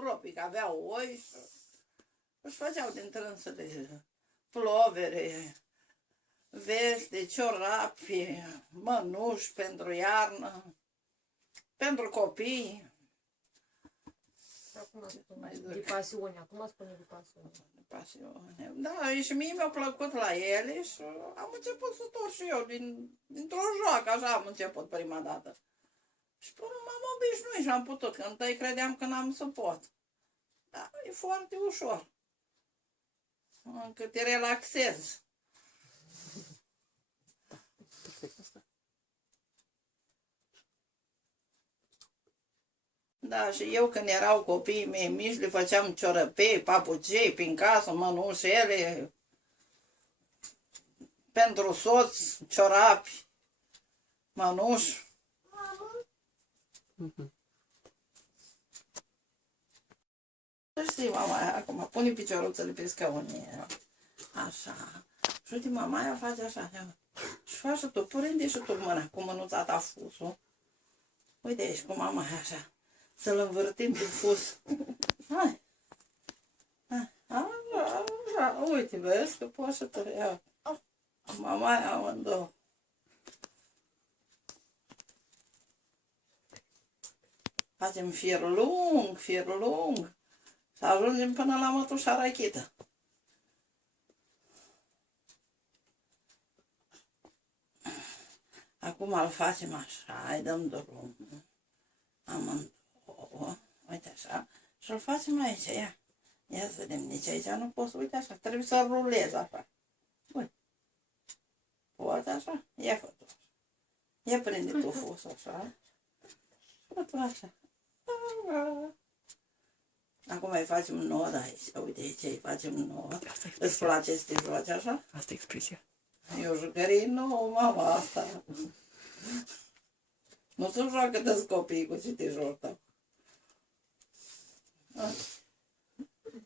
proprii, că aveau oi și își făceau din trânsele plovere, veste, ciorapi, mănuși pentru iarnă, pentru copii. Acum spune de pasiune, acum spune de pasiune. Pasiune. Da, și mie mi-a plăcut la ele și am început să tot și eu, dintr-o joacă, așa am început prima dată. Și până m-am obișnuit și am putut, că întâi credeam că n-am să pot. Dar e foarte ușor. Încât te relaxezi. Da, și eu când erau copiii mei mici, le făceam ciorăpei, papucei, prin casă, mănușele, pentru soț, ciorapi, mănuși. Știi, mama aia, acum, pune picioruțele pe scaune, așa. Și uite, mama aia face așa, și faci și tu, prinde și tu mâna cu mânuța ta fusul. Uite aici, cu mama aia, așa. Să-l învârtim pe fus. Hai. Așa, uite, vezi că poți să te iau. Mama aia amândouă. Facem fir lung, să ajungem până la mătușa rachită. Acum îl facem așa, îi dăm drum. Amândouă, uite așa, și îl facem aici, ia. Ia să vedem, nici aici nu poți, uite așa, trebuie să rulezi așa. Uite. Poți așa? Ia fă tu așa. Ia prinde tu fusul așa. Fă tu așa. Acum îi facem nod aici, uite aici îi facem nod. Îți place să te joaci așa? Asta e expresia. E o jucărie nouă, mama, asta. Nu se joacă toți copiii cu ce te joci tău.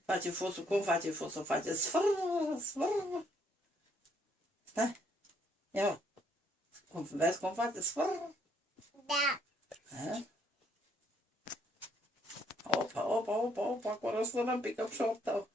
Face fusul, cum face fusul? Face sfârr. Stai. Ia. Vezi cum face sfârr? Da. Opa, acolo sună în picăpșorul tău.